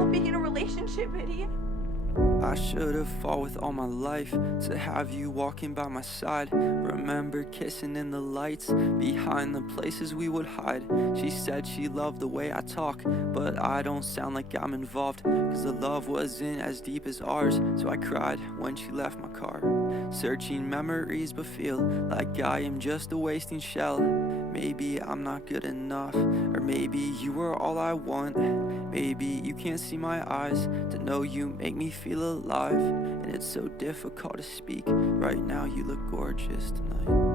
about being in a relationship, idiot. I should've fought with all my life to have you walking by my side. Remember kissing in the lights behind the places we would hide. She said she loved the way I talk, but I don't sound like I'm involved, cause the love wasn't as deep as ours. So I cried when she left my car, searching memories but feel like I am just a wasting shell. Maybe I'm not good enough, or maybe you were all I want. Maybe you can't see my eyes to know you make me feel alive. And it's so difficult to speak. Right now you look gorgeous tonight.